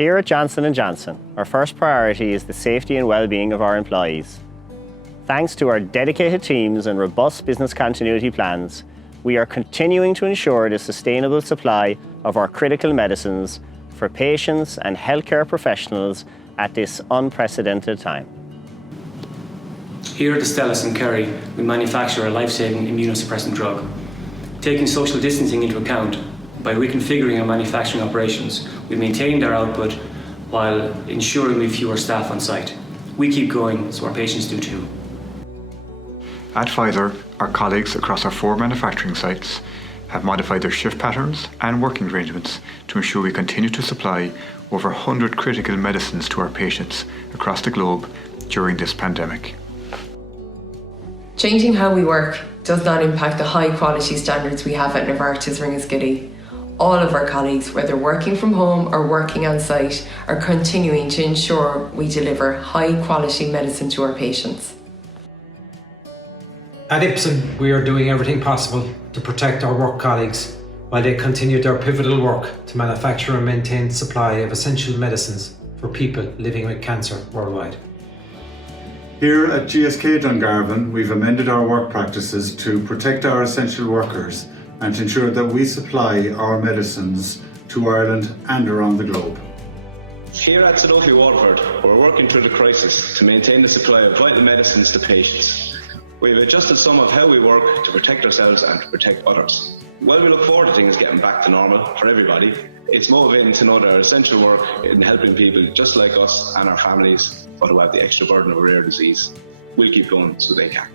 Here at Johnson & Johnson, our first priority is the safety and well-being of our employees. Thanks to our dedicated teams and robust business continuity plans, we are continuing to ensure the sustainable supply of our critical medicines for patients and healthcare professionals at this unprecedented time. Here at Stellis in Kerry, we manufacture a life-saving immunosuppressant drug. Taking social distancing into account, by reconfiguring our manufacturing operations, we maintained our output while ensuring we have fewer staff on site. We keep going, so our patients do too. At Pfizer, our colleagues across our 4 manufacturing sites have modified their shift patterns and working arrangements to ensure we continue to supply over 100 critical medicines to our patients across the globe during this pandemic. Changing how we work does not impact the high quality standards we have at Novartis Ringaskiddy. All of our colleagues, whether working from home or working on site, are continuing to ensure we deliver high quality medicine to our patients. At Ipsen, we are doing everything possible to protect our work colleagues while they continue their pivotal work to manufacture and maintain supply of essential medicines for people living with cancer worldwide. Here at GSK Dungarvan, we've amended our work practices to protect our essential workers and to ensure that we supply our medicines to Ireland and around the globe. Here at Sanofi Waterford, we're working through the crisis to maintain the supply of vital medicines to patients. We've adjusted some of how we work to protect ourselves and to protect others. While we look forward to things getting back to normal for everybody, it's motivating to know that our essential work in helping people just like us and our families, but who have the extra burden of a rare disease, will keep going so they can.